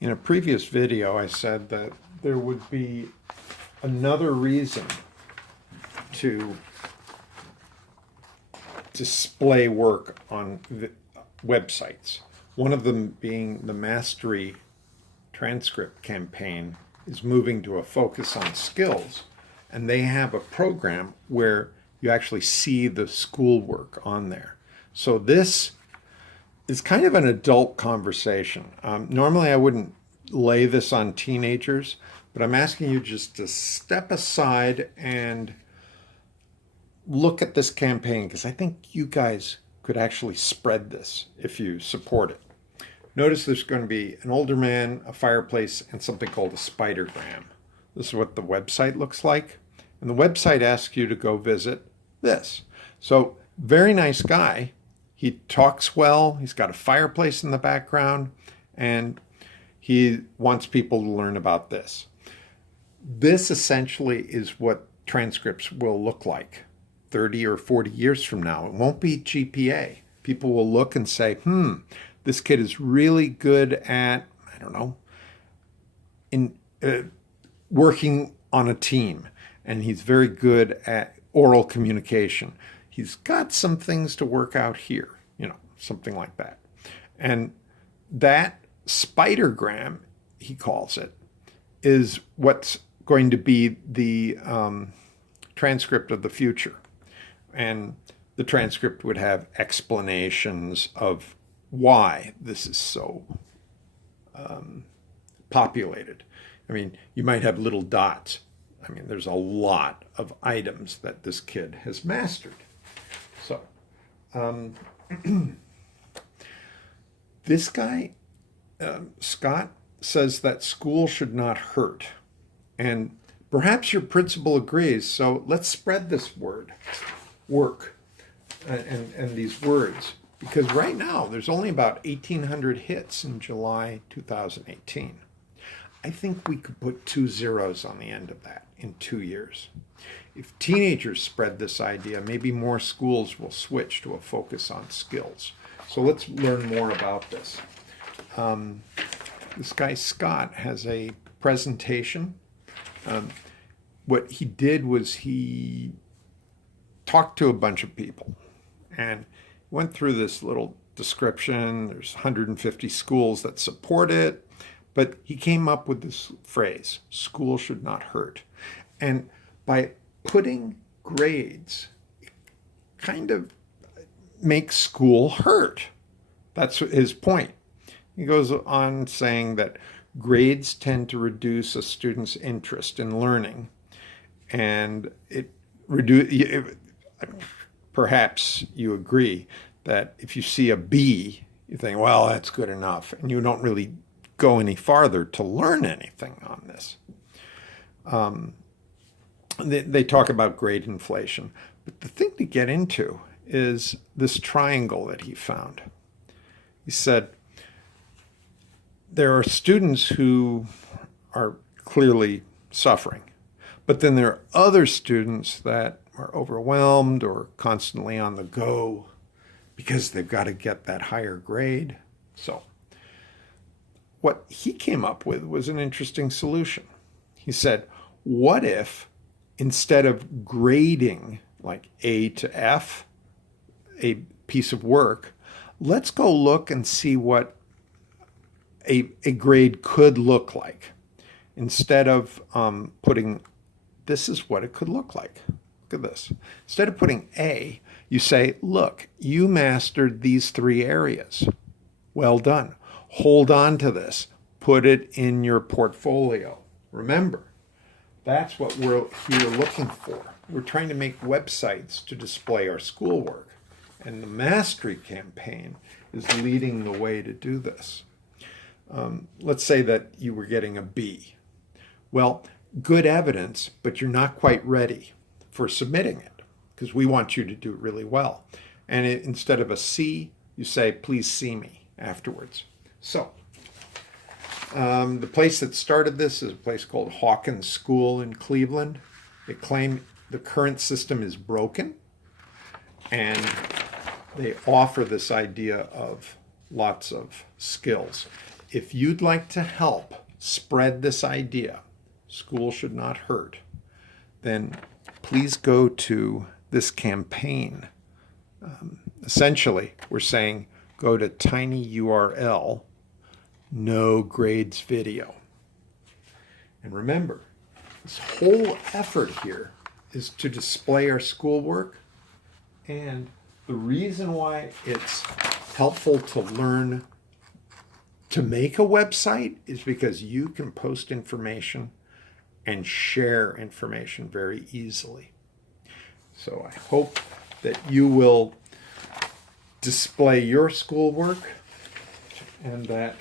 In a previous video, I said that there would be another reason to display work on websites. One of them being the Mastery transcript campaign is moving to a focus on skills, and they have a program where you actually see the schoolwork on there. So this is kind of an adult conversation. Normally I wouldn't lay this on teenagers, but I'm asking you just to step aside and look at this campaign, because I think you guys could actually spread this if you support it. Notice there's going to be an older man, a fireplace, and something called a spidergram. This is what the website looks like. And the website asks you to go visit this. So, very nice guy. He talks well. He's got a fireplace in the background, and he wants people to learn about this. This essentially is what transcripts will look like 30 or 40 years from now. It won't be GPA. People will look and say, this kid is really good at, I don't know, working on a team, and he's very good at oral communication. He's got some things to work out here, something like that. And that spidergram, he calls it, is what's going to be the transcript of the future. And the transcript would have explanations of why this is so populated. I mean, you might have little dots. I mean, there's a lot of items that this kid has mastered. So, this guy, Scott, says that school should not hurt. And perhaps your principal agrees, so let's spread this work, and these words. Because right now, there's only about 1,800 hits in July 2018. I think we could put 2 zeros on the end of that in 2 years. If teenagers spread this idea, maybe more schools will switch to a focus on skills. So let's learn more about this. This guy, Scott, has a presentation. What he did was he talked to a bunch of people and went through this little description. There's 150 schools that support it, but he came up with this phrase, school should not hurt. And by putting grades, it kind of makes school hurt. That's his point. He goes on saying that grades tend to reduce a student's interest in learning, and perhaps you agree that if you see a B, you think, well, that's good enough, and you don't really go any farther to learn anything on this. They talk about grade inflation, but the thing to get into is this triangle that he found. He said, there are students who are clearly suffering, but then there are other students that are overwhelmed or constantly on the go because they've got to get that higher grade. So what he came up with was an interesting solution. He said, what if instead of grading like A to F, a piece of work, let's go look and see what a grade could look like. Instead of putting, this is what it could look like. Look at this. Instead of putting A, you say, look, you mastered these 3 areas. Well done. Hold on to this. Put it in your portfolio. Remember, that's what we're here looking for. We're trying to make websites to display our schoolwork. And the Mastery campaign is leading the way to do this. Let's say that you were getting a B. Well, good evidence, but you're not quite ready for submitting it because we want you to do it really well. And instead of a C, you say, please see me afterwards. So the place that started this is a place called Hawkins School in Cleveland. They claim the current system is broken, and they offer this idea of lots of skills. if you'd like to help spread this idea, school should not hurt, then please go to this campaign. Essentially, we're saying go to tiny URL, no grades video. And remember, this whole effort here is to display our schoolwork. And the reason why it's helpful to learn to make a website is because you can post information and share information very easily. So I hope that you will display your schoolwork and that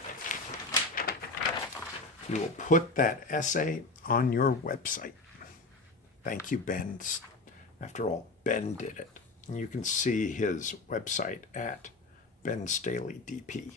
you will put that essay on your website. Thank you, Ben. After all, Ben did it. And you can see his website at Ben Staley DP.